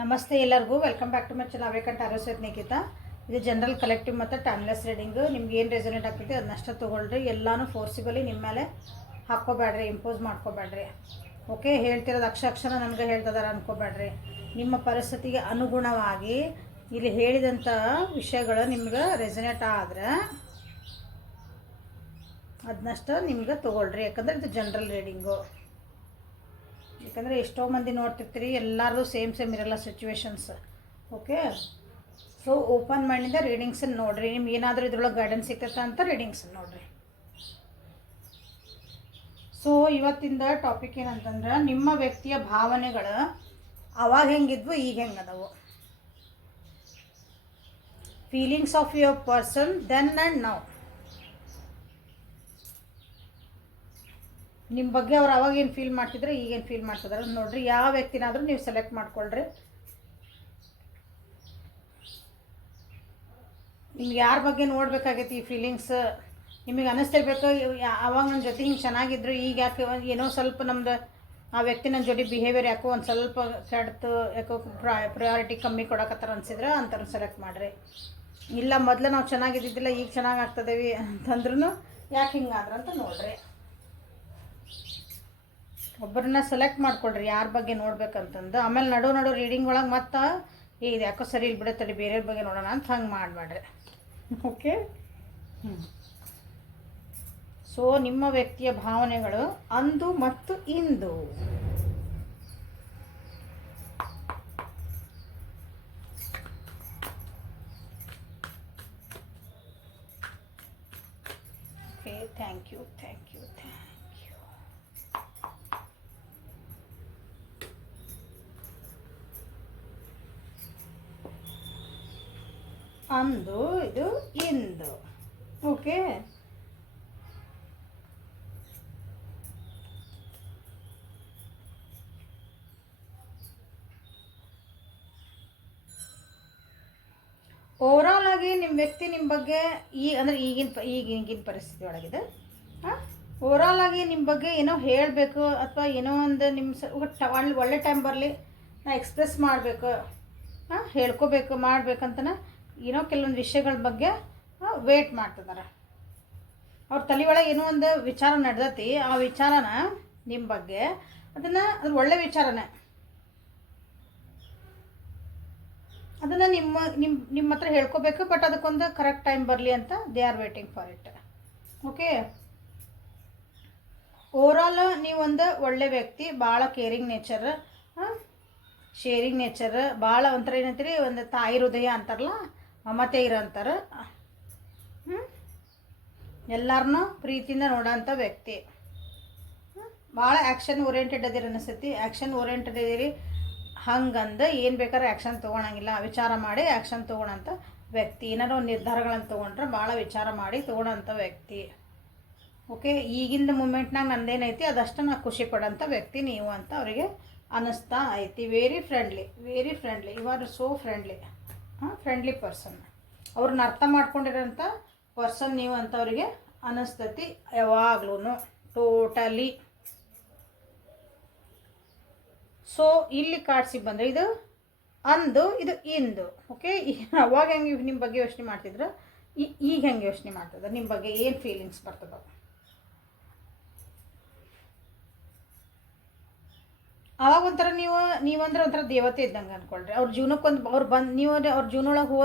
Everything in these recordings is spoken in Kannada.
ನಮಸ್ತೆ ಎಲ್ಲರಿಗೂ welcome back to my channel ಅವೇಕಂಟ್ ಆರೋಸ್ವೇತ್ ನಿಖಿತಾ. ಇದು ಜನರಲ್ ಕಲೆಕ್ಟಿವ್ ಮತ್ತು ಟೈಮ್ಲೆಸ್ ರೀಡಿಂಗು. ನಿಮ್ಗೆ ಏನು ರೆಸೊನೇಟ್ ಆಗ್ತೈತಿ ಅದನ್ನಷ್ಟು ತೊಗೊಳ್ರಿ. ಎಲ್ಲನೂ ಫೋರ್ಸಿಬಲಿ ನಿಮ್ಮ ಮೇಲೆ ಹಾಕ್ಕೋಬೇಡ್ರಿ, ಇಂಪೋಸ್ ಮಾಡ್ಕೋಬೇಡ್ರಿ. ಓಕೆ, ಹೇಳ್ತಿರೋದು ಅಕ್ಷರ ನನಗೆ ಹೇಳ್ತಿದ್ದಾರೆ ಅನ್ಕೋಬೇಡ್ರಿ. ನಿಮ್ಮ ಪರಿಸ್ಥಿತಿಗೆ ಅನುಗುಣವಾಗಿ ಇಲ್ಲಿ ಹೇಳಿದಂಥ ವಿಷಯಗಳು ನಿಮ್ಗೆ ರೆಸೊನೇಟ್ ಆದರೆ ಅದನ್ನಷ್ಟು ನಿಮ್ಗೆ ತೊಗೊಳ್ರಿ. ಯಾಕಂದರೆ ಇದು ಜನರಲ್ ರೀಡಿಂಗು. ಯಾಕಂದರೆ ಎಷ್ಟೋ ಮಂದಿ ನೋಡ್ತಿರ್ತೀರಿ, ಎಲ್ಲರದು ಸೇಮ್ ಇರಲ್ಲ ಸಿಚುವೇಶನ್ಸ್. ಓಕೆ, ಸೊ ಓಪನ್ ಮೈಂಡಿಂದ ರೀಡಿಂಗ್ಸನ್ನು ನೋಡಿರಿ. ನಿಮ್ಗೆ ಏನಾದರೂ ಇದ್ರೊಳಗೆ ಗೈಡೆನ್ಸ್ ಸಿಗ್ತೈತೆ ಅಂತ ರೀಡಿಂಗ್ಸನ್ನು ನೋಡಿರಿ. ಸೊ ಇವತ್ತಿಂದ ಟಾಪಿಕ್ ಏನಂತಂದ್ರೆ, ನಿಮ್ಮ ವ್ಯಕ್ತಿಯ ಭಾವನೆಗಳು ಅವಾಗ ಹೆಂಗಿದ್ವು ಈಗ ಹೆಂಗದವು. Feelings of your person then and now. ನಿಮ್ಮ ಬಗ್ಗೆ ಅವ್ರು ಅವಾಗೇನು ಫೀಲ್ ಮಾಡ್ತಿದ್ರೆ ಈಗೇನು ಫೀಲ್ ಮಾಡ್ತಿದ್ದಾರೆ ನೋಡಿರಿ. ಯಾವ ವ್ಯಕ್ತಿನಾದರೂ ನೀವು ಸೆಲೆಕ್ಟ್ ಮಾಡ್ಕೊಳ್ರಿ. ನಿಮ್ಗೆ ಯಾರ ಬಗ್ಗೆ ನೋಡಬೇಕಾಗೈತಿ ಈ ಫೀಲಿಂಗ್ಸ್. ನಿಮಗೆ ಅನ್ನಿಸ್ತಿರ್ಬೇಕು, ಅವಾಗ ನನ್ನ ಜೊತೆ ಹಿಂಗೆ ಚೆನ್ನಾಗಿದ್ರು, ಈಗ ಯಾಕೆ ಏನೋ ಸ್ವಲ್ಪ ನಮ್ದು ಆ ವ್ಯಕ್ತಿ ನನ್ನ ಜೊತೆ ಬಿಹೇವಿಯರ್ ಯಾಕೋ ಒಂದು ಸ್ವಲ್ಪ ಕೆಡ್ತು, ಯಾಕೋ ಪ್ರಯಾರಿಟಿ ಕಮ್ಮಿ ಕೊಡಕತ್ತಾರ ಅನಿಸಿದ್ರೆ ಅಂಥವ್ರು ಸೆಲೆಕ್ಟ್ ಮಾಡಿರಿ. ಇಲ್ಲ ಮೊದಲು ನಾವು ಚೆನ್ನಾಗಿದ್ದಿದ್ದಿಲ್ಲ ಈಗ ಚೆನ್ನಾಗಿ ಆಗ್ತದೇವಿ ಅಂತಂದ್ರೂ ಯಾಕೆ ಹಿಂಗಾದ್ರೆ ಅಂತ ನೋಡಿರಿ. ಒಬ್ಬರನ್ನ ಸೆಲೆಕ್ಟ್ ಮಾಡ್ಕೊಳ್ರಿ ಯಾರ ಬಗ್ಗೆ ನೋಡ್ಬೇಕಂತಂದು. ಆಮೇಲೆ ನಡು ರೀಡಿಂಗ್ ಒಳಗೆ ಮತ್ತು ಇದು ಯಾಕೋ ಸರಿ ಇಲ್ಲಿ ಬಿಡುತ್ತಡಿ ಬೇರೆಯವ್ರ ಬಗ್ಗೆ ನೋಡೋಣ ಅಂತ ಹಂಗೆ ಮಾಡಬೇಡ್ರಿ. ಓಕೆ, ಸೊ ನಿಮ್ಮ ವ್ಯಕ್ತಿಯ ಭಾವನೆಗಳು ಅಂದು ಮತ್ತು ಇಂದು. Okay, thank you. ಅಂದು, ಇದು ಇಂದು. ಓಕೆ, ಓವರಾಲ್ ಆಗಿ ನಿಮ್ಮ ವ್ಯಕ್ತಿ ನಿಮ್ಮ ಬಗ್ಗೆ ಅಂದರೆ ಈಗಿನ ಪರಿಸ್ಥಿತಿ ಒಳಗಿದೆ. ಓವರಾಲ್ ಆಗಿ ನಿಮ್ಮ ಬಗ್ಗೆ ಏನೋ ಹೇಳಬೇಕು ಅಥವಾ ಏನೋ ಒಂದು ನಿಮ್ಮ ಒಳ್ಳೆ ಟೈಮ್ ಬರಲಿ, ನಾ ಎಕ್ಸ್ಪ್ರೆಸ್ ಮಾಡಬೇಕು, ಹೇಳ್ಕೋಬೇಕು, ಮಾಡ್ಬೇಕಂತನ ಏನೋ ಕೆಲವೊಂದು ವಿಷಯಗಳ ಬಗ್ಗೆ ವೇಟ್ ಮಾಡ್ತಿದ್ದಾರೆ. ಅವ್ರ ತಲೆ ಒಳಗೆ ಏನೋ ಒಂದು ವಿಚಾರ ನಡೆದತಿ. ಆ ವಿಚಾರನ ನಿಮ್ಮ ಬಗ್ಗೆ ಅದು ಒಳ್ಳೆ ವಿಚಾರನೇ, ಅದನ್ನು ನಿಮ್ಮ ಹತ್ರ ಹೇಳ್ಕೋಬೇಕು. ಬಟ್ ಅದಕ್ಕೊಂದು ಕರೆಕ್ಟ್ ಟೈಮ್ ಬರಲಿ ಅಂತ they are waiting for it. Okay, overall ನೀವೊಂದು ಒಳ್ಳೆ ವ್ಯಕ್ತಿ, ಭಾಳ ಕೇರಿಂಗ್ ನೇಚರ್, ಶೇರಿಂಗ್ ನೇಚರ್, ಭಾಳ ಒಂಥರ ಏನಂತೀರಿ, ಒಂದು ತಾಯಿ ಹೃದಯ ಅಂತಾರಲ್ಲ, ಮಮತೆ ಇರೋ ಅಂತಾರೆ. ಎಲ್ಲರನ್ನೂ ಪ್ರೀತಿಯಿಂದ ನೋಡೋಂಥ ವ್ಯಕ್ತಿ. ಭಾಳ ಆ್ಯಕ್ಷನ್ ಓರಿಯೆಂಟೆಡ್ ಅದಿರಿ ಅನಿಸ್ತೈತಿ. ಆ್ಯಕ್ಷನ್ ಓರಿಯೆಂಟೆಡ್ ಇದೀರಿ, ಹಂಗಂದು ಏನು ಬೇಕಾದ್ರೆ ಆ್ಯಕ್ಷನ್ ತೊಗೊಳಂಗಿಲ್ಲ, ವಿಚಾರ ಮಾಡಿ ಆ್ಯಕ್ಷನ್ ತೊಗೊಳಂಥ ವ್ಯಕ್ತಿ. ಏನಾದ್ರು ಒಂದು ನಿರ್ಧಾರಗಳನ್ನು ತೊಗೊಂಡ್ರೆ ಭಾಳ ವಿಚಾರ ಮಾಡಿ ತೊಗೊಳೋಂಥ ವ್ಯಕ್ತಿ. ಓಕೆ, ಈಗಿಂದ ಮೂಮೆಂಟ್ನಾಗ ನಂದೇನೈತಿ ಅದಷ್ಟು ನಾ ಖುಷಿ ಪಡೋಂಥ ವ್ಯಕ್ತಿ ನೀವು ಅಂತ ಅವರಿಗೆ ಅನ್ನಿಸ್ತಾ ಐತಿ. Very friendly, you are so friendly. Friendly person, ಅವ್ರನ್ನ ಅರ್ಥ ಮಾಡ್ಕೊಂಡಿರೋಂಥ ಪರ್ಸನ್ ನೀವು ಅಂತ ಅವರಿಗೆ ಅನ್ನಿಸ್ತೈತಿ ಯಾವಾಗ್ಲೂ, ಟೋಟಲಿ. ಸೊ ಇಲ್ಲಿ ಕಾರ್ಡ್ಸಿಗೆ ಬಂದರೆ ಇದು ಅಂದು, ಇದು ಇಂದು. ಓಕೆ, ಅವಾಗ ಹೆಂಗೆ ನಿಮ್ಮ ಬಗ್ಗೆ ಯೋಚನೆ ಮಾಡ್ತಿದ್ರು, ಈಗ ಹೆಂಗೆ ಯೋಚನೆ ಮಾಡ್ತಿದ್ರು, ನಿಮ್ಮ ಬಗ್ಗೆ ಏನು ಫೀಲಿಂಗ್ಸ್ ಬರ್ತದೆ. ಅವಾಗ ಒಂಥರ ನೀವಂದ್ರೆ ಒಂಥರ ದೇವತೆ ಇದ್ದಂಗೆ ಅಂದ್ಕೊಳ್ರಿ. ಅವ್ರ ಜೀವನಕ್ಕೊಂದು ಅವ್ರ ಜೀವನೊಳಗೆ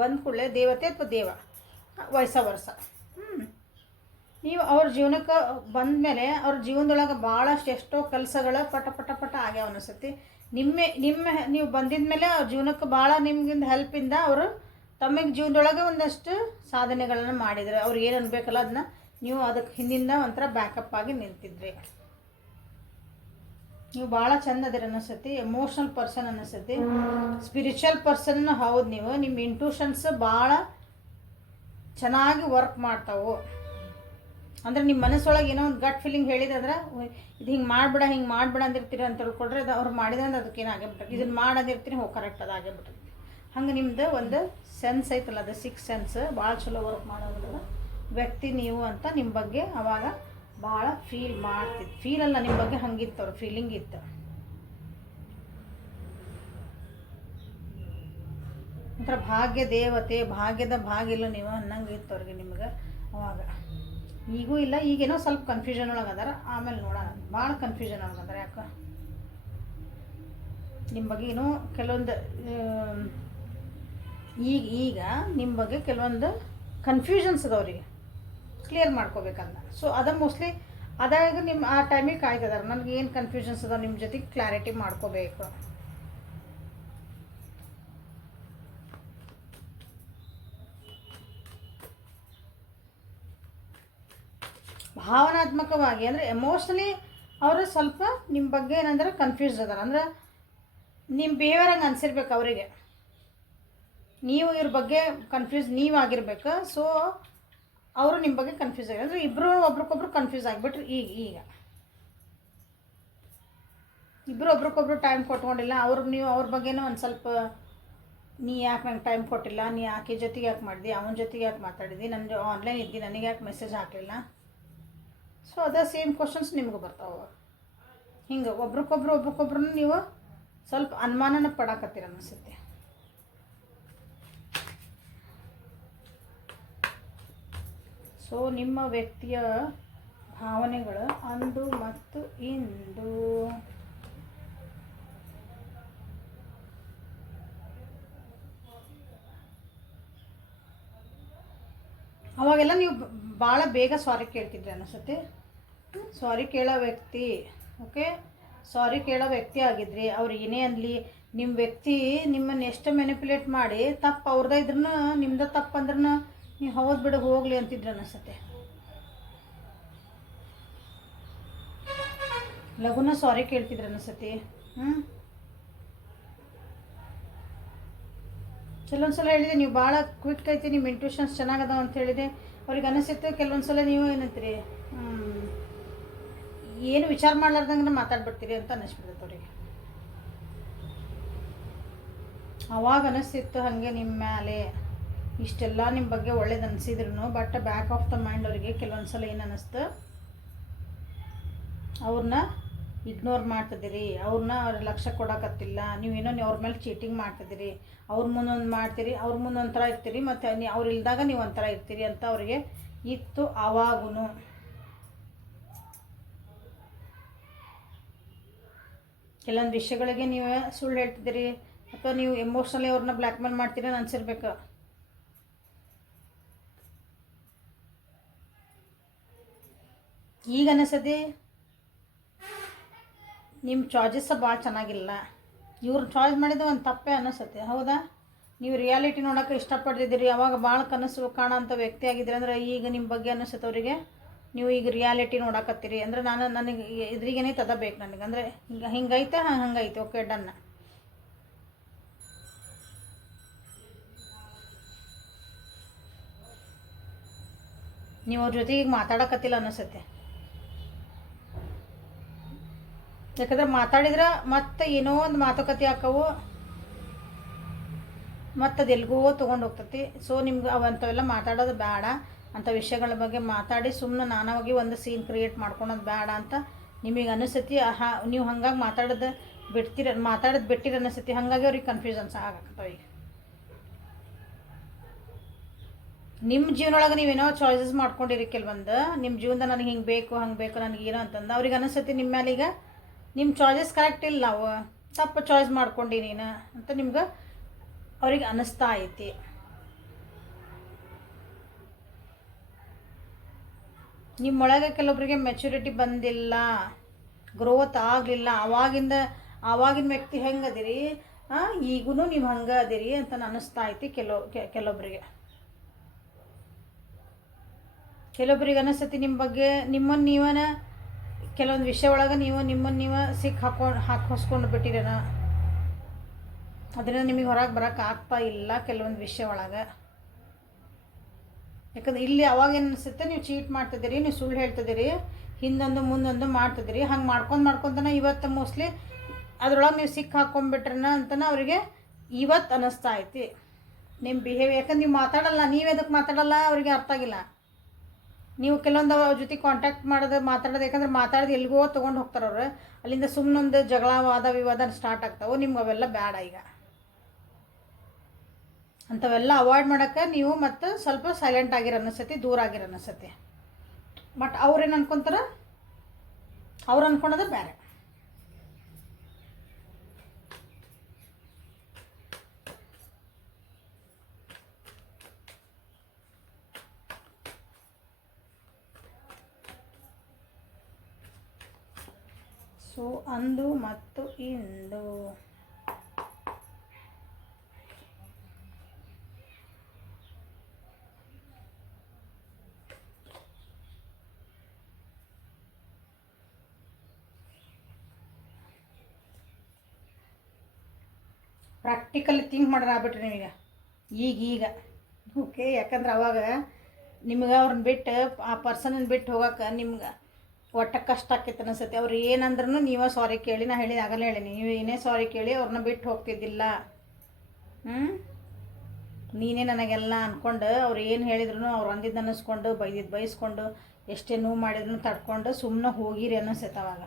ಬಂದ ಕೂಡಲೇ ದೇವತೆ ಅಥವಾ ದೇವ ವರ್ಷ ನೀವು ಅವ್ರ ಜೀವನಕ್ಕೆ ಬಂದ ಮೇಲೆ ಅವ್ರ ಜೀವನದೊಳಗೆ ಭಾಳಷ್ಟು ಎಷ್ಟೋ ಕೆಲಸಗಳ ಪಟ ಆಗ್ಯಾವ ಅನಿಸುತ್ತೆ. ನೀವು ಬಂದಿದ ಮೇಲೆ ಅವ್ರ ಜೀವನಕ್ಕೆ ಭಾಳ ನಿಮ್ಗಿಂದ ಹೆಲ್ಪಿಂದ ಅವರು ತಮಗೆ ಜೀವನದೊಳಗೆ ಒಂದಷ್ಟು ಸಾಧನೆಗಳನ್ನು ಮಾಡಿದ್ರು. ಅವ್ರು ಏನು ಅನ್ಬೇಕಲ್ಲ ಅದನ್ನ ನೀವು ಅದಕ್ಕೆ ಹಿಂದಿಂದ ಒಂಥರ ಬ್ಯಾಕಪ್ ಆಗಿ ನಿಂತಿದ್ರಿ. ನೀವು ಭಾಳ ಚಂದ ಅದಿರ ಅನಿಸ್ತೈತಿ. ಎಮೋಷ್ನಲ್ ಪರ್ಸನ್ ಅನಿಸ್ತೈತಿ, ಸ್ಪಿರಿಚುವಲ್ ಪರ್ಸನ್ ಹೌದು. ನಿಮ್ಮ ಇಂಟ್ಯೂಷನ್ಸ್ ಭಾಳ ಚೆನ್ನಾಗಿ ವರ್ಕ್ ಮಾಡ್ತಾವೆ. ಅಂದರೆ ನಿಮ್ಮ ಮನಸ್ಸೊಳಗೆ ಏನೋ ಒಂದು ಗಟ್ ಫೀಲಿಂಗ್ ಹೇಳಿದ್ರೆ ಇದು ಹಿಂಗೆ ಮಾಡಿಬಿಡ ಅಂದಿರ್ತೀರಿ ಅಂತ ತಿಳ್ಕೊಳ್ರಿ. ಅದು ಅವ್ರು ಮಾಡಿದ್ರೆ ಅದಕ್ಕೇನು ಆಗೇಬಿಟ್ಟೆ, ಇದನ್ನು ಮಾಡಂದಿರ್ತೀನಿ ಕರೆಕ್ಟ್ ಅದು ಆಗೇಬಿಟ್ಟೆ. ಹಂಗೆ ನಿಮ್ಮದು ಒಂದು ಸೆನ್ಸ್ ಐತಲ್ಲ, ಅದು ಸಿಕ್ಸ್ ಸೆನ್ಸ್ ಭಾಳ ಚಲೋ ವರ್ಕ್ ಮಾಡೋದಿಲ್ಲ ವ್ಯಕ್ತಿ ನೀವು ಅಂತ ನಿಮ್ಮ ಬಗ್ಗೆ ಅವಾಗ ಭಾಳ ಫೀಲಲ್ಲ ನಿಮ್ಮ ಬಗ್ಗೆ ಹಂಗಿತ್ತು, ಅವ್ರ ಫೀಲಿಂಗ್ ಇತ್ತು. ಒಂಥರ ಭಾಗ್ಯ ದೇವತೆ, ಭಾಗ್ಯದ ಭಾಗ್ಯಲ್ಲ ನೀವು ಅನ್ನಂಗೆ ಇತ್ತು ಅವ್ರಿಗೆ ನಿಮ್ಗೆ ಅವಾಗ. ಈಗೂ ಇಲ್ಲ, ಈಗೇನೋ ಸ್ವಲ್ಪ ಕನ್ಫ್ಯೂಷನ್ ಒಳಗೆ ಅದಾರ, ಆಮೇಲೆ ನೋಡೋಣ. ಭಾಳ ಕನ್ಫ್ಯೂಷನ್ ಒಳಗೆ ಅದಾರ. ಯಾಕೆ ನಿಮ್ಮ ಬಗ್ಗೆ ಏನೋ ಕೆಲವೊಂದು ಈಗ ನಿಮ್ಮ ಬಗ್ಗೆ ಕೆಲವೊಂದು ಕನ್ಫ್ಯೂಷನ್ಸ್ ಅದಾವ್ರಿಗೆ, ಕ್ಲಿಯರ್ ಮಾಡ್ಕೋಬೇಕಂತ. ಸೊ ಅದ ಮೋಸ್ಟ್ಲಿ ಅದಾಗ ನಿಮ್ಮ ಆ ಟೈಮಿಗೆ ಕಾಯ್ತದಾರ, ನನಗೆ ಏನು ಕನ್ಫ್ಯೂಷನ್ಸ್ ಅದಾವ ನಿಮ್ಮ ಜೊತೆಗೆ ಕ್ಲಾರಿಟಿ ಮಾಡ್ಕೋಬೇಕು. ಭಾವನಾತ್ಮಕವಾಗಿ ಅಂದರೆ ಎಮೋಷ್ನಲಿ ಅವರು ಸ್ವಲ್ಪ ನಿಮ್ಮ ಬಗ್ಗೆ ಏನಂದ್ರೆ ಕನ್ಫ್ಯೂಸ್ ಅದಾರ. ಅಂದ್ರೆ ನಿಮ್ಮ ಬಿಹೇವಿಯರ್ ಹಂಗೆ ಅನಿಸಿರ್ಬೇಕು ಅವರಿಗೆ, ನೀವು ಇವ್ರ ಬಗ್ಗೆ ಕನ್ಫ್ಯೂಸ್ ನೀವಾಗಿರ್ಬೇಕು. ಸೊ ಅವರು ನಿಮ್ಮ ಬಗ್ಗೆ ಕನ್ಫ್ಯೂಸ್ ಆಗಿ ಅಂದರೆ ಇಬ್ಬರು ಒಬ್ರಿಗೊಬ್ರು ಕನ್ಫ್ಯೂಸ್ ಆಗಿಬಿಟ್ರು. ಈಗ ಇಬ್ಬರು ಒಬ್ರಿಗೊಬ್ರು ಟೈಮ್ ಕೊಟ್ಕೊಂಡಿಲ್ಲ. ನೀವು ಅವ್ರ ಬಗ್ಗೆನೂ ಒಂದು ಸ್ವಲ್ಪ, ನೀ ಯಾಕೆ ನಂಗೆ ಟೈಮ್ ಕೊಟ್ಟಿಲ್ಲ, ನೀ ಆಕೆ ಜೊತೆಗೆ ಯಾಕೆ ಮಾಡಿದೆ, ಅವನ ಜೊತೆಗೆ ಯಾಕೆ ಮಾತಾಡಿದಿ, ನನ್ನ ಆನ್ಲೈನ್ ಇದ್ದಿ, ನನಗೆ ಯಾಕೆ ಮೆಸೇಜ್ ಹಾಕಲಿಲ್ಲ. ಸೊ ಅದೇ ಸೇಮ್ ಕ್ವಶನ್ಸ್ ನಿಮ್ಗೆ ಬರ್ತಾವೆ. ಹಿಂಗೆ ಒಬ್ರಿಗೊಬ್ರು ನೀವು ಸ್ವಲ್ಪ ಅನುಮಾನನ ಪಡಾಕತ್ತೀರ ಅನಿಸುತ್ತೆ. ಸೊ ನಿಮ್ಮ ವ್ಯಕ್ತಿಯ ಭಾವನೆಗಳು ಅಂದು ಮತ್ತು ಇಂದು. ಅವಾಗೆಲ್ಲ ನೀವು ಭಾಳ ಬೇಗ ಸಾರಿ ಕೇಳ್ತಿದ್ರಿ ಅನಿಸುತ್ತೆ. ಸಾರಿ ಕೇಳೋ ವ್ಯಕ್ತಿ, ಓಕೆ, ಸಾರಿ ಕೇಳೋ ವ್ಯಕ್ತಿ ಆಗಿದ್ರಿ. ಅವ್ರು ಏನೇ ಅನ್ನಲಿ, ನಿಮ್ಮ ವ್ಯಕ್ತಿ ನಿಮ್ಮನ್ನು ಎಷ್ಟು ಮ್ಯಾನಿಪ್ಯುಲೇಟ್ ಮಾಡಿ ತಪ್ಪು ಅವ್ರದ್ದು ಇದ್ರೂ, ನಿಮ್ದು ತಪ್ಪು ಅಂದ್ರೂ ನೀವು ಹೌದು ಬಿಡು ಹೋಗಲಿ ಅಂತಿದ್ರು ಅನಿಸುತ್ತೆ. ಲಘುನ ಸಾರಿ ಕೇಳ್ತಿದ್ರು ಅನಿಸುತ್ತೆ. ಕೆಲವೊಂದ್ಸಲ ಹೇಳಿದೆ ನೀವು ಭಾಳ ಕ್ವಿಕ್ ಐತಿ, ನಿಮ್ಮ ಇಂಟ್ಯೂಷನ್ಸ್ ಚೆನ್ನಾಗದಾವ ಅಂತ ಹೇಳಿದೆ. ಅವ್ರಿಗೆ ಅನಿಸುತ್ತೆ ಕೆಲವೊಂದು ಸಲ ನೀವು ಏನಂತೀರಿ, ಏನು ವಿಚಾರ ಮಾಡ್ಲಾರ್ದಂಗೆ ಮಾತಾಡ್ಬಿಡ್ತೀರಿ ಅಂತ ಅನ್ನಿಸ್ಬಿಡ್ತೈತೆ ಅವ್ರಿಗೆ. ಅವಾಗ ಅನಿಸ್ತಿತ್ತು ಹಾಗೆ ನಿಮ್ಮ ಮೇಲೆ ಇಷ್ಟೆಲ್ಲ ನಿಮ್ಮ ಬಗ್ಗೆ ಒಳ್ಳೇದು ಅನಿಸಿದ್ರು. But back of the mind ಅವರಿಗೆ ಕೆಲವೊಂದು ಸಲ ಏನು ಅನ್ನಿಸ್ತು, ಅವ್ರನ್ನ ಇಗ್ನೋರ್ ಮಾಡ್ತಿದ್ದೀರಿ, ಅವ್ರನ್ನ ಅವ್ರ ಲಕ್ಷ್ಯ ಕೊಡೋಕತ್ತಿಲ್ಲ, ನೀವೇನೋ ಅವ್ರ ಮೇಲೆ ಚೀಟಿಂಗ್ ಮಾಡ್ತಿದ್ದೀರಿ, ಅವ್ರ ಮುಂದೊಂದು ಮಾಡ್ತೀರಿ, ಅವ್ರ ಮುಂದೊಂಥರ ಇರ್ತೀರಿ, ಮತ್ತು ಅವ್ರು ಇಲ್ದಾಗ ನೀವು ಒಂಥರ ಇರ್ತೀರಿ ಅಂತ ಅವ್ರಿಗೆ ಇತ್ತು ಆವಾಗೂ. ಕೆಲವೊಂದು ವಿಷಯಗಳಿಗೆ ನೀವು ಸುಳ್ಳು ಹೇಳ್ತಿದ್ದೀರಿ, ಅಥವಾ ನೀವು ಎಮೋಷ್ನಲಿ ಅವ್ರನ್ನ ಬ್ಲ್ಯಾಕ್ ಮೇಲ್ ಮಾಡ್ತೀರಿ ಅಂತ ಅನ್ಸಿರ್ಬೇಕು. ಈಗ ಅನಿಸತಿ ನಿಮ್ಮ ಚಾಯ್ಸಸ್ ಭಾಳ ಚೆನ್ನಾಗಿಲ್ಲ, ಇವ್ರು ಚಾಯ್ಸ್ ಮಾಡಿದ್ದು ಒಂದು ತಪ್ಪೇ ಅನ್ನಿಸುತ್ತೆ. ಹೌದಾ, ನೀವು ರಿಯಾಲಿಟಿ ನೋಡೋಕೆ ಇಷ್ಟಪಡ್ತಿದ್ದೀರಿ, ಅವಾಗ ಭಾಳ ಕನಸು ಕಾಣೋಂಥ ವ್ಯಕ್ತಿ ಆಗಿದ್ದೀರಿ. ಅಂದ್ರೆ ಈಗ ನಿಮ್ಮ ಬಗ್ಗೆ ಅನ್ನಿಸುತ್ತೆ ಅವರಿಗೆ, ನೀವು ಈಗ ರಿಯಾಲಿಟಿ ನೋಡಕತ್ತೀರಿ. ಅಂದರೆ ನನಗೆ ಇದ್ರಿಗೇನೆ ತದಬೇಕು ನನಗೆ, ಅಂದರೆ ಹಿಂಗೈತೆ ಹಂಗೈತೆ, ಓಕೆ ಡನ್ನ. ನೀವು ಅವ್ರ ಜೊತೆಗೆ ಈಗ ಮಾತಾಡಕತ್ತಿಲ್ಲ ಅನ್ನಿಸುತ್ತೆ. ಯಾಕಂದ್ರೆ ಮಾತಾಡಿದ್ರೆ ಮತ್ತೆ ಏನೋ ಒಂದು ಮಾತುಕತೆ ಹಾಕವು, ಮತ್ತು ಅದು ಎಲ್ಗೋ ತೊಗೊಂಡು ಹೋಗ್ತತಿ. ಸೊ ನಿಮ್ಗೆ ಅವಂಥವೆಲ್ಲ ಮಾತಾಡೋದು ಬೇಡ, ಅಂಥ ವಿಷಯಗಳ ಬಗ್ಗೆ ಮಾತಾಡಿ ಸುಮ್ಮನೆ ನಾನಾಗಿ ಒಂದು ಸೀನ್ ಕ್ರಿಯೇಟ್ ಮಾಡ್ಕೊಳೋದು ಬೇಡ ಅಂತ ನಿಮಗೆ ಅನಿಸತಿ. ನೀವು ಹಂಗಾಗಿ ಮಾತಾಡೋದು ಬಿಟ್ಟಿರ ಅನಿಸತಿ. ಹಾಗಾಗಿ ಅವ್ರಿಗೆ ಕನ್ಫ್ಯೂಷನ್ಸ್ ಆಗತ್ತವ. ಈಗ ನಿಮ್ಮ ಜೀವನೊಳಗೆ ನೀವೇನೋ ಚಾಯ್ಸಸ್ ಮಾಡ್ಕೊಂಡಿರಿ ಕೆಲವೊಂದು, ನಿಮ್ಮ ಜೀವನದ ನನಗೆ ಹಿಂಗೆ ಬೇಕು ಹಂಗೆ ಬೇಕು ನನಗೇನೋ ಅಂತಂದು ಅವ್ರಿಗೆ ಅನಿಸತಿ ನಿಮ್ಮ ಮೇಲೆ ಈಗ ನಿಮ್ಮ ಚಾಯ್ಸಸ್ ಕರೆಕ್ಟ್ ಇಲ್ಲ, ನಾವು ತಪ್ಪು ಚಾಯ್ಸ್ ಮಾಡ್ಕೊಂಡು ನೀನು ಅಂತ ನಿಮ್ಗೆ ಅವ್ರಿಗೆ ಅನ್ನಿಸ್ತಾ ಐತಿ. ನಿಮ್ಮೊಳಗೆ ಕೆಲವೊಬ್ಬರಿಗೆ ಮೆಚುರಿಟಿ ಬಂದಿಲ್ಲ, ಗ್ರೋತ್ ಆಗಲಿಲ್ಲ. ಆವಾಗಿನ ವ್ಯಕ್ತಿ ಹೆಂಗೆ ಅದಿರಿ, ಈಗೂ ನೀವು ಹಂಗೆ ಅದಿರಿ ಅಂತ ಅನ್ನಿಸ್ತಾ ಐತಿ ಕೆಲವೊಬ್ಬರಿಗೆ. ಕೆಲವೊಬ್ಬರಿಗೆ ಅನಿಸ್ತತಿ ನಿಮ್ಮ ಬಗ್ಗೆ, ನಿಮ್ಮನ್ನು ನೀವನ ಕೆಲವೊಂದು ವಿಷಯ ಒಳಗೆ ನಿಮ್ಮನ್ನು ನೀವು ಹೊಸ್ಕೊಂಡು ಬಿಟ್ಟಿರೇನ, ಅದರಿಂದ ನಿಮಗೆ ಹೊರಗೆ ಬರೋಕೆ ಆಗ್ತಾ ಇಲ್ಲ ಕೆಲವೊಂದು ವಿಷಯ ಒಳಗೆ. ಯಾಕಂದ್ರೆ ಇಲ್ಲಿ ಅವಾಗ ಏನು ಅನಿಸುತ್ತೆ, ನೀವು ಚೀಟ್ ಮಾಡ್ತಿದ್ದೀರಿ, ನೀವು ಸುಳ್ಳು ಹೇಳ್ತಿದ್ದೀರಿ, ಹಿಂದೊಂದು ಮುಂದೊಂದು ಮಾಡ್ತಿದ್ದೀರಿ. ಹಂಗೆ ಮಾಡ್ಕೊತಾನೆ ಇವತ್ತು ಮೋಸ್ಟ್ಲಿ ಅದ್ರೊಳಗೆ ನೀವು ಹಾಕ್ಕೊಂಡ್ಬಿಟ್ರನ ಅಂತನ ಅವರಿಗೆ ಇವತ್ತು ಅನ್ನಿಸ್ತಾ ಐತಿ ನಿಮ್ಮ ಬಿಹೇವಿಯರ್. ಯಾಕಂದ್ರೆ ನೀವು ಮಾತಾಡಲ್ಲ, ನೀವು ಎದಕ್ಕೆ ಮಾತಾಡಲ್ಲ ಅವ್ರಿಗೆ ಅರ್ಥ ಆಗಿಲ್ಲ. ನೀವು ಕೆಲವೊಂದು ಅವ್ರ ಜೊತೆ ಕಾಂಟ್ಯಾಕ್ಟ್ ಮಾತಾಡೋದು, ಯಾಕಂದ್ರೆ ಮಾತಾಡೋದು ಎಲ್ಲಿಗೋ ತೊಗೊಂಡು ಹೋಗ್ತಾರೆ ಅವ್ರು. ಅಲ್ಲಿಂದ ಸುಮ್ಮನೊಂದು ಜಗಳ ವಾದ ವಿವಾದ ಸ್ಟಾರ್ಟ್ ಆಗ್ತಾವೆ. ನಿಮ್ಗೆ ಅವೆಲ್ಲ ಬೇಡ. ಈಗ ಅಂಥವೆಲ್ಲ ಅವಾಯ್ಡ್ ಮಾಡೋಕ್ಕೆ ನೀವು ಮತ್ತು ಸ್ವಲ್ಪ ಸೈಲೆಂಟ್ ಆಗಿರೋ ಅನಿಸ್ತೈತಿ, ದೂರ ಆಗಿರೋ ಅನಿಸ್ತೈತಿ. ಬಟ್ ಅವ್ರೇನು ಅನ್ಕೊತಾರೆ, ಅವ್ರು ಅಂದ್ಕೊಳೋದು ಬೇರೆ. ಸೊ ಅಂದು ಮತ್ತು ಇಂದು ಪ್ರಾಕ್ಟಿಕಲಿ ಥಿಂಕ್ ಮಾಡ್ರೆ ಆಗ್ಬಿಟ್ರಿ ನೀವೀಗ ಈಗ ಓಕೆ. ಯಾಕಂದ್ರೆ ಅವಾಗ ನಿಮ್ಗೆ ಅವ್ರನ್ನ ಬಿಟ್ಟು ಆ ಪರ್ಸನನ್ನು ಬಿಟ್ಟು ಹೋಗೋಕೆ ನಿಮ್ಗೆ ಒಟ್ಟು ಕಷ್ಟ ಆಕೈತೆ ಅನಿಸುತ್ತೆ. ಅವ್ರು ಏನಂದ್ರೂ ನೀವೇ ಸಾರಿ ಕೇಳಿ, ನಾ ಹೇಳಿ ಆಗಲ್ಲ ಹೇಳೀನಿ, ನೀವು ಏನೇ ಸಾರಿ ಕೇಳಿ ಅವ್ರನ್ನ ಬಿಟ್ಟು ಹೋಗ್ತಿದ್ದಿಲ್ಲ. ನೀನೇ ನನಗೆಲ್ಲ ಅಂದ್ಕೊಂಡು ಅವ್ರು ಏನು ಹೇಳಿದ್ರು ಅವ್ರು ಅಂದಿದ್ದು ಅನ್ನಿಸ್ಕೊಂಡು ಬೈಸ್ಕೊಂಡು ಎಷ್ಟೇ ನೋವು ಮಾಡಿದ್ರು ತಡ್ಕೊಂಡು ಸುಮ್ಮನೆ ಹೋಗಿರಿ ಅನ್ನಿಸ್ತೈತೆ ಅವಾಗ.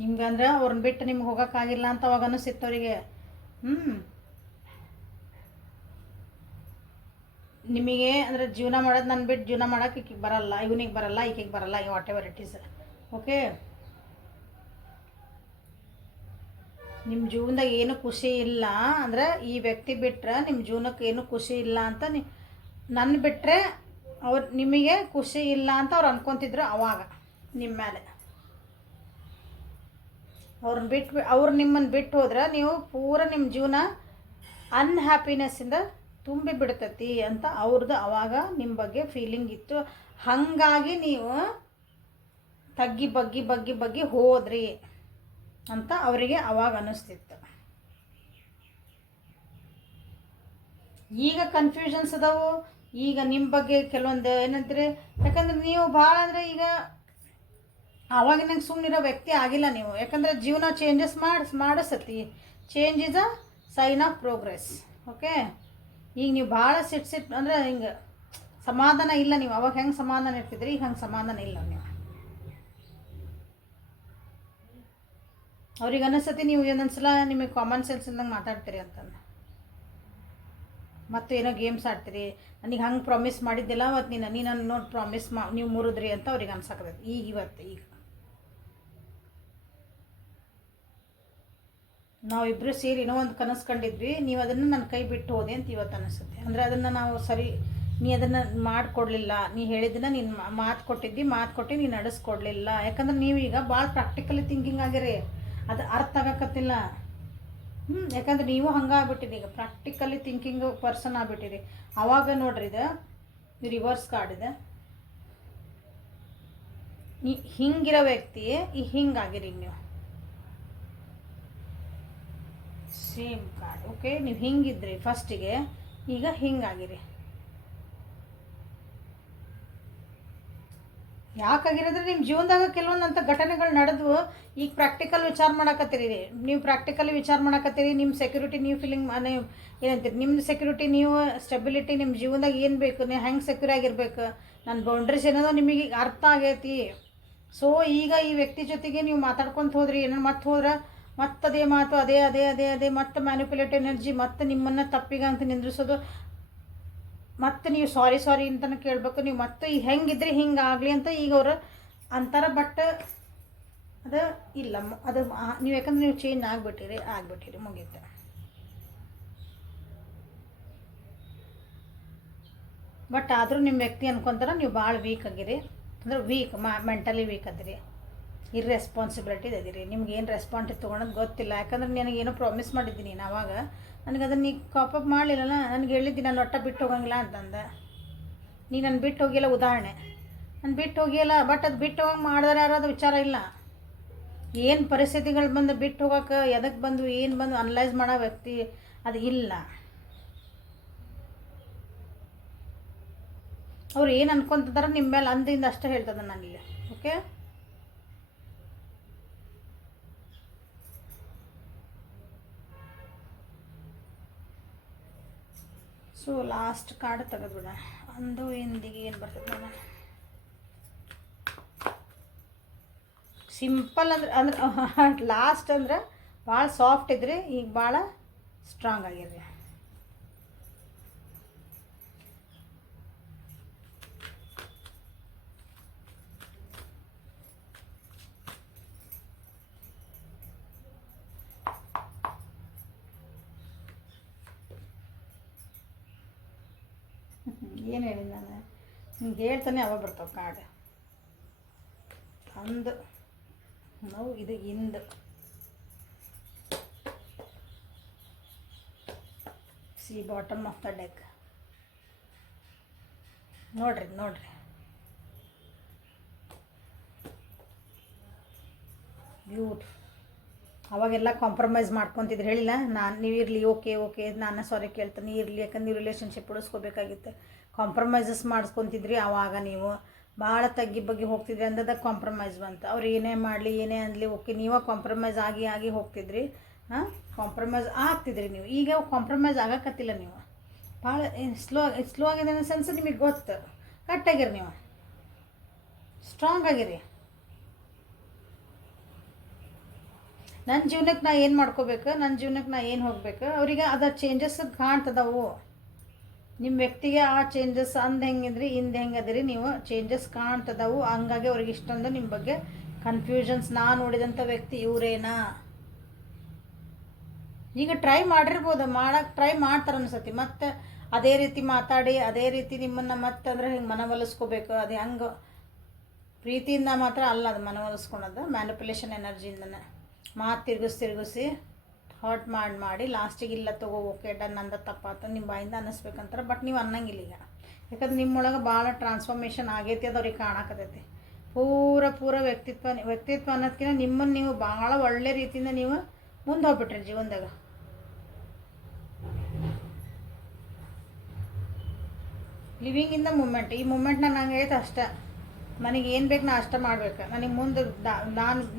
ನಿಮ್ಗಂದ್ರೆ ಅವ್ರನ್ನ ಬಿಟ್ಟು ನಿಮ್ಗೆ ಹೋಗೋಕ್ಕಾಗಿಲ್ಲ ಅಂತ ಅವಾಗ ಅನ್ನಿಸ್ತಿತ್ತು ಅವರಿಗೆ. ನಿಮಗೆ ಅಂದರೆ ಜೀವನ ಮಾಡೋದು ನನ್ನ ಬಿಟ್ಟು ಜೀವನ ಮಾಡೋಕೆ ಈಕಿಗೆ ಬರಲ್ಲ, ಇವನಿಗೆ ಬರಲ್ಲ, ಈಕೆಗೆ ಬರಲ್ಲ, what ever it is. Okay, ನಿಮ್ಮ ಜೀವನದಾಗ ಏನು ಖುಷಿ ಇಲ್ಲ ಅಂದರೆ ಈ ವ್ಯಕ್ತಿ ಬಿಟ್ಟರೆ ನಿಮ್ಮ ಜೀವನಕ್ಕೆ ಏನು ಖುಷಿ ಇಲ್ಲ ಅಂತ ನನ್ನ ಬಿಟ್ಟರೆ ಅವ್ರು ನಿಮಗೆ ಖುಷಿ ಇಲ್ಲ ಅಂತ ಅವ್ರು ಅನ್ಕೊತಿದ್ರು ಅವಾಗ ನಿಮ್ಮ ಮೇಲೆ. ಅವ್ರು ನಿಮ್ಮನ್ನು ಬಿಟ್ಟು ಹೋದ್ರೆ ನೀವು ಪೂರ ನಿಮ್ಮ ಜೀವನ ಅನ್ಹ್ಯಾಪಿನೆಸ್ಸಿಂದ ತುಂಬಿ ಬಿಡ್ತೈತಿ ಅಂತ ಅವ್ರದ್ದು ಅವಾಗ ನಿಮ್ಮ ಬಗ್ಗೆ ಫೀಲಿಂಗ್ ಇತ್ತು. ಹಾಗಾಗಿ ನೀವು ತಗ್ಗಿ ಬಗ್ಗಿ ಹೋದ್ರಿ ಅಂತ ಅವರಿಗೆ ಅವಾಗ ಅನ್ನಿಸ್ತಿತ್ತು. ಈಗ ಕನ್ಫ್ಯೂಷನ್ಸ್ ಅದಾವು. ಈಗ ನಿಮ್ಮ ಬಗ್ಗೆ ಕೆಲವೊಂದು ಏನಂತೀರಿ, ಯಾಕಂದ್ರೆ ನೀವು ಭಾಳ ಅಂದರೆ ಈಗ ಆವಾಗಿನಂಗೆ ಸುಮ್ಮನಿರೋ ವ್ಯಕ್ತಿ ಆಗಿಲ್ಲ ನೀವು. ಯಾಕಂದರೆ ಜೀವನ ಚೇಂಜಸ್ ಮಾಡಿಸತಿ. Change is a sign of progress. Okay, ಈಗ ನೀವು ಭಾಳ ಸಿಟ್ ಅಂದರೆ ಹಿಂಗೆ ಸಮಾಧಾನ ಇಲ್ಲ. ನೀವು ಅವಾಗ ಹೆಂಗೆ ಸಮಾಧಾನ ಇರ್ತಿದ್ರಿ, ಈಗ ಹಂಗೆ ಸಮಾಧಾನ ಇಲ್ಲ ನೀವು. ಅವ್ರಿಗೆ ಅನ್ನಿಸ್ತತಿ ನೀವು ಒಂದೊಂದ್ಸಲ ನಿಮಗೆ ಕಾಮನ್ ಸೆನ್ಸ್ ಇಲ್ದಂಗೆ ಮಾತಾಡ್ತೀರಿ ಅಂತಂದು, ಮತ್ತು ಏನೋ ಗೇಮ್ಸ್ ಆಡ್ತೀರಿ. ನನಗೆ ಹಂಗೆ ಪ್ರಾಮಿಸ್ ಮಾಡಿದ್ದಿಲ್ಲ ಅವತ್ತು ನೀನು ನೋಡಿ ಪ್ರಾಮಿಸ್ ನೀವು ಮುರಿದ್ರಿ ಅಂತ ಅವ್ರಿಗೆ ಅನ್ಸಕತ್ತೈತಿ ಈಗ ನಾವಿಬ್ಬರು ಸೇರಿ ಏನೋ ಒಂದು ಕನಸು ಕಂಡಿದ್ವಿ, ನೀವು ಅದನ್ನು ನನ್ನ ಕೈ ಬಿಟ್ಟು ಹೋದೆ ಅಂತ ಇವತ್ತು ಅನಿಸುತ್ತೆ. ಅಂದರೆ ಅದನ್ನು ನಾವು ಸರಿ, ನೀ ಅದನ್ನು ಮಾಡಿಕೊಡ್ಲಿಲ್ಲ, ನೀ ಹೇಳಿದ್ದನ್ನು ನೀನು ಮಾತು ಕೊಟ್ಟು ನೀನು ನಡೆಸ್ಕೊಡ್ಲಿಲ್ಲ. ಯಾಕಂದ್ರೆ ನೀವೀಗ ಭಾಳ ಪ್ರಾಕ್ಟಿಕಲಿ ಥಿಂಕಿಂಗ್ ಆಗಿರಿ, ಅದು ಅರ್ಥ ಆಗಕತ್ತಿಲ್ಲ. ಯಾಕಂದ್ರೆ ನೀವು ಹಂಗೆ ಆಗ್ಬಿಟ್ಟಿರಿ, ಈಗ ಪ್ರಾಕ್ಟಿಕಲಿ ಥಿಂಕಿಂಗ್ ಪರ್ಸನ್ ಆಗ್ಬಿಟ್ಟಿರಿ. ಆವಾಗ ನೋಡ್ರಿ ಇದು ರಿವರ್ಸ್ ಕಾರ್ಡ್ ಇದೆ. ಹಿಂಗಿರೋ ವ್ಯಕ್ತಿ ಹಿಂಗಾಗಿರಿ ನೀವು, ಸೇಮ್ ಕಾರ್ಡ್. ಓಕೆ, ನೀವು ಹಿಂಗಿದ್ರಿ ಫಸ್ಟಿಗೆ, ಈಗ ಹಿಂಗಾಗಿರಿ. ಯಾಕಾಗಿರೋದ್ರೆ ನಿಮ್ಮ ಜೀವನದಾಗ ಕೆಲವೊಂದಂಥ ಘಟನೆಗಳು ನಡೆದ್ವು. ಈಗ ಪ್ರಾಕ್ಟಿಕಲ್ ವಿಚಾರ ಮಾಡಕತ್ತೀರಿ ನೀವು, ಪ್ರಾಕ್ಟಿಕಲಿ ವಿಚಾರ ಮಾಡಕತ್ತೀರಿ. ನಿಮ್ಮ ಸೆಕ್ಯೂರಿಟಿ ನೀವು ಫೀಲಿಂಗ್ ಏನಂತೀರಿ, ನಿಮ್ಮ ಸೆಕ್ಯೂರಿಟಿ ನೀವು ಸ್ಟೆಬಿಲಿಟಿ ನಿಮ್ಮ ಜೀವನದಾಗ ಏನು ಬೇಕು, ನೀವು ಹೆಂಗೆ ಸೆಕ್ಯೂರ್ ಆಗಿರ್ಬೇಕು, ನನ್ನ ಬೌಂಡ್ರೀಸ್ ಏನೋ ನಿಮಗೆ ಅರ್ಥ ಆಗೈತಿ. ಸೊ ಈಗ ಈ ವ್ಯಕ್ತಿ ಜೊತೆಗೆ ನೀವು ಮಾತಾಡ್ಕೊತ ಹೋದ್ರಿ, ಏನೋ ಮತ್ತೆ ಹೋದ್ರೆ ಮತ್ತೆ ಅದೇ ಮಾತು, ಅದೇ ಮತ್ತೆ ಮ್ಯಾನಿಪುಲೇಟ್ ಎನರ್ಜಿ, ಮತ್ತೆ ನಿಮ್ಮನ್ನು ತಪ್ಪಿಗೆ ಅಂತ ನಿಂದ್ರಿಸೋದು, ಮತ್ತೆ ನೀವು ಸಾರಿ ಅಂತಲೇ ಕೇಳಬೇಕು. ನೀವು ಮತ್ತೆ ಹೆಂಗಿದ್ರಿ ಹಿಂಗಾಗಲಿ ಅಂತ ಈಗ ಅವರು ಅಂತಾರೆ. ಬಟ್ ಅದು ಇಲ್ಲ, ಅದು ನೀವು ಯಾಕಂದ್ರೆ ನೀವು ಚೇಂಜ್ ಆಗ್ಬಿಟ್ಟಿರಿ ಮುಗೀತು. ಬಟ್ ಆದರೂ ನಿಮ್ಮ ವ್ಯಕ್ತಿ ಅನ್ಕೊತಾರೆ ನೀವು ಭಾಳ ವೀಕ್ ಆಗಿರಿ, ಅಂದ್ರೆ ಮೆಂಟಲಿ ವೀಕ್ ಅದಿರಿ, ಇರ್ರೆಸ್ಪಾನ್ಸಿಬಿಲಿಟಿ ಅದಿರಿ. ನಿಮ್ಗೆ ಏನು ರೆಸ್ಪಾನ್ಸಿಬಿಲಿಟಿ ತೊಗೊಳೋದು ಗೊತ್ತಿಲ್ಲ. ಯಾಕಂದ್ರೆ ನನಗೇನೋ ಪ್ರಾಮಿಸ್ ಮಾಡಿದ್ದೀನಿ ನಾನು, ಆವಾಗ ನನಗೆ ಅದನ್ನು ನೀ ಕಾಪಪ್ ಮಾಡಲಿಲ್ಲಲ್ಲ. ನನಗೆ ಹೇಳಿದ್ದೀನಿ ನಾನು ಒಟ್ಟ ಬಿಟ್ಟು ಹೋಗಂಗಿಲ್ಲ ಅಂತಂದೆ. ನೀ ನಾನು ಬಿಟ್ಟು ಹೋಗಿಲ್ಲ, ಉದಾಹರಣೆ ನಾನು ಬಿಟ್ಟು ಹೋಗಿಲ್ಲ. ಬಟ್ ಅದು ಬಿಟ್ಟು ಹೋಗಂಗೆ ಮಾಡಿದ್ರೆ ಯಾರು ಅದು ವಿಚಾರ ಇಲ್ಲ. ಏನು ಪರಿಸ್ಥಿತಿಗಳು ಬಂದು ಬಿಟ್ಟು ಹೋಗೋಕೆ ಎದಕ್ಕೆ ಬಂದು ಏನು ಬಂದು ಅನಲೈಸ್ ಮಾಡೋ ವ್ಯಕ್ತಿ ಅದು ಇಲ್ಲ. ಅವ್ರು ಏನು ಅನ್ಕೊತಿದ್ದಾರೆ ನಿಮ್ಮ ಮೇಲೆ ಅಂದಿಂದ ಅಷ್ಟೇ ಹೇಳ್ತದೆ ನನಗೆ. ಓಕೆ, ಸೊ ಲಾಸ್ಟ್ ಕಾರ್ಡ್ ತೆಗೆದ್ಬಿಡ. ಅಂದು ಎಂದಿಗೆ ಏನು ಬರ್ತದೆ ನಾನು ಸಿಂಪಲ್ ಅಂದ್ರೆ ಲಾಸ್ಟ್ ಅಂದ್ರೆ ಭಾಳ ಸಾಫ್ಟ್ ಇದ್ರಿ, ಈಗ ಭಾಳ ಸ್ಟ್ರಾಂಗ್ ಆಗಿರ್ರಿ. ಏನು ಹೇಳಿ ನಾನು ಹಿಂಗೆ ಹೇಳ್ತಾನೆ ಅವಾಗ ಬರ್ತಾವೆ ಕಾರ್ಡ್. ಅಂದು ನಾವು ಇದು ಇಂದು see bottom of the deck ನೋಡ್ರಿ ಬ್ಯೂಟಿಫುಲ್. ಅವಾಗೆಲ್ಲ ಕಾಂಪ್ರಮೈಸ್ ಮಾಡ್ಕೊತಿದ್ರು, ಹೇಳಿಲ್ಲ ನಾನು, ನೀವು ಇರಲಿ ಓಕೆ ನಾನು ಸಾರಿ ಕೇಳ್ತೀನಿ ಇರಲಿ, ಯಾಕಂದ್ರೆ ನೀವು ರಿಲೇಷನ್ಶಿಪ್ ಉಳಿಸ್ಕೋಬೇಕಾಗಿತ್ತು. ಕಾಂಪ್ರಮೈಸಸ್ ಮಾಡಿಸ್ಕೊತಿದ್ರಿ. ಆವಾಗ ನೀವು ಭಾಳ ತಗ್ಗಿ ಬಗ್ಗೆ ಹೋಗ್ತಿದ್ರಿ, ಅಂದದಾಗ ಕಾಂಪ್ರಮೈಸ್ ಬಂತು. ಅವ್ರು ಏನೇ ಮಾಡಲಿ ಏನೇ ಅನ್ನಲಿ ಓಕೆ, ನೀವೇ ಕಾಂಪ್ರಮೈಸ್ ಆಗಿ ಹೋಗ್ತಿದ್ರಿ. ಕಾಂಪ್ರಮೈಸ್ ಆಗ್ತಿದ್ರಿ ನೀವು. ಈಗ ಕಾಂಪ್ರಮೈಸ್ ಆಗಕತ್ತಿಲ್ಲ ನೀವು. ಭಾಳ ಸ್ಲೋ ಆಗಿದೆ ಅನ್ನೋ ಸೆನ್ಸ್ ನಿಮಗೆ ಗೊತ್ತು. ಕರೆಕ್ಟಾಗಿರಿ, ನೀವು ಸ್ಟ್ರಾಂಗ್ ಆಗಿರಿ. ನನ್ನ ಜೀವನಕ್ಕೆ ನಾ ಏನು ಮಾಡ್ಕೋಬೇಕು, ನನ್ನ ಜೀವನಕ್ಕೆ ನಾ ಏನು ಹೋಗ್ಬೇಕು, ಅವ್ರಿಗೆ ಅದು ಚೇಂಜಸ್ ಕಾಣ್ತದವು. ನಿಮ್ಮ ವ್ಯಕ್ತಿಗೆ ಆ ಚೇಂಜಸ್ ಅಂದು ಹೆಂಗಿದ್ರಿ ಹಿಂದೆ ಹೆಂಗದಿರಿ ನೀವು, ಚೇಂಜಸ್ ಕಾಣ್ತದವು. ಹಂಗಾಗಿ ಅವ್ರಿಗೆ ಇಷ್ಟೊಂದು ನಿಮ್ಮ ಬಗ್ಗೆ ಕನ್ಫ್ಯೂಷನ್ಸ್. ನಾ ನೋಡಿದಂಥ ವ್ಯಕ್ತಿ ಇವರೇನಾ. ಈಗ ಟ್ರೈ ಮಾಡಿರ್ಬೋದು, ಮಾಡೋಕ್ಕೆ ಟ್ರೈ ಮಾಡ್ತಾರೆ ಅನ್ಸತಿ. ಮತ್ತು ಅದೇ ರೀತಿ ಮಾತಾಡಿ ಅದೇ ರೀತಿ ನಿಮ್ಮನ್ನು ಮತ್ತೆ ಅಂದ್ರೆ ಹಿಂಗೆ ಮನವೊಲಿಸ್ಕೋಬೇಕು. ಅದು ಹೆಂಗೆ ಪ್ರೀತಿಯಿಂದ ಮಾತ್ರ ಅಲ್ಲ ಅದು ಮನವೊಲಿಸ್ಕೊಳೋದು, ಮ್ಯಾನಿಪುಲೇಷನ್ ಎನರ್ಜಿಯಿಂದನೇ. ಮಾತು ತಿರುಗಿಸಿ ಹರ್ಟ್ ಮಾಡಿ ಲಾಸ್ಟಿಗೆ ಇಲ್ಲ ತಗೋ ಓಕೆ ಡನ್ ಅಂದ ತಪ್ಪಾತ ನಿಮ್ಮ ಬಾಯಿಂದ ಅನ್ನಿಸ್ಬೇಕಂತಾರೆ. ಬಟ್ ನೀವು ಅನ್ನಂಗಿಲ್ಲ ಈಗ, ಯಾಕಂದ್ರೆ ನಿಮ್ಮೊಳಗೆ ಭಾಳ ಟ್ರಾನ್ಸ್ಫಾರ್ಮೇಷನ್ ಆಗೈತಿ, ಅದು ಅವ್ರಿಗೆ ಕಾಣಕತ್ತೈತಿ. ಪೂರ ವ್ಯಕ್ತಿತ್ವ ಅನ್ನೋದಕ್ಕಿಂತ ನಿಮ್ಮನ್ನು ನೀವು ಭಾಳ ಒಳ್ಳೆ ರೀತಿಯಿಂದ ನೀವು ಮುಂದೆ ಹೋಗ್ಬಿಟ್ರಿ ಜೀವನದಾಗ. Living in the moment. ಈ ಮೂಮೆಂಟ್ ನಂಗೆ ಐತೆ ಅಷ್ಟೇ. ನನಗೆ ಏನು ಬೇಕು ನಾ ಅಷ್ಟೇ ಮಾಡ್ಬೇಕು. ನನಗೆ ಮುಂದೆ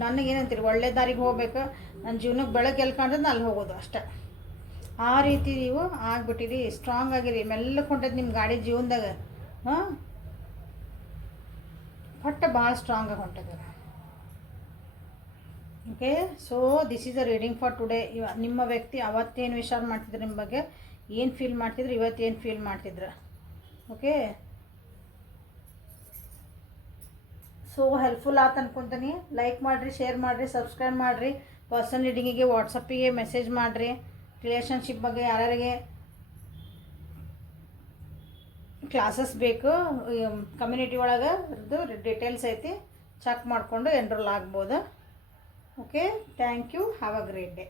ನನಗೇನಂತೀರಿ ಒಳ್ಳೆ ದಾರಿಗೆ ಹೋಗ್ಬೇಕು, ನನ್ನ ಜೀವನಕ್ಕೆ ಬೆಳಗ್ಗೆ ಎಲ್ಲಿ ಕಾಣ್ತದೆ ಅಲ್ಲಿ ಹೋಗೋದು ಅಷ್ಟೇ. ಆ ರೀತಿ ನೀವು ಆಗ್ಬಿಟ್ಟಿರಿ. ಸ್ಟ್ರಾಂಗ್ ಆಗಿರಿ. ಮೆಲ್ಲಕ್ಕೆ ಹೊಂಟೈತೆ ನಿಮ್ಮ ಗಾಡಿ ಜೀವನದಾಗ. ಬಟ್ ಭಾಳ ಸ್ಟ್ರಾಂಗಾಗಿ ಹೊಂಟದ. Okay, so this is a reading for today. ನಿಮ್ಮ ವ್ಯಕ್ತಿ ಅವತ್ತೇನು ವಿಚಾರ ಮಾಡ್ತಿದ್ರು, ನಿಮ್ಮ ಬಗ್ಗೆ ಏನು ಫೀಲ್ ಮಾಡ್ತಿದ್ರು, ಇವತ್ತೇನು ಫೀಲ್ ಮಾಡ್ತಿದ್ರು. ಓಕೆ, ಸೊ ಹೆಲ್ಪ್ಫುಲ್ ಆಯ್ತು ಅನ್ಕೊತೀನಿ. ಲೈಕ್ ಮಾಡಿರಿ, ಶೇರ್ ಮಾಡಿರಿ, ಸಬ್ಸ್ಕ್ರೈಬ್ ಮಾಡಿರಿ. ಪರ್ಸನಲ್ ರೀಡಿಂಗಿಗೆ ವಾಟ್ಸಪ್ಪಿಗೆ ಮೆಸೇಜ್ ಮಾಡಿರಿ. ರಿಲೇಷನ್ಶಿಪ್ ಬಗ್ಗೆ ಯಾರ್ಯಾರಿಗೆ ಕ್ಲಾಸಸ್ ಬೇಕು, ಕಮ್ಯುನಿಟಿ ಒಳಗೆ ಡೀಟೇಲ್ಸ್ ಐತಿ, ಚೆಕ್ ಮಾಡಿಕೊಂಡು ಎನ್ರೋಲ್ ಆಗ್ಬೋದು. Okay, thank you. Have a great day.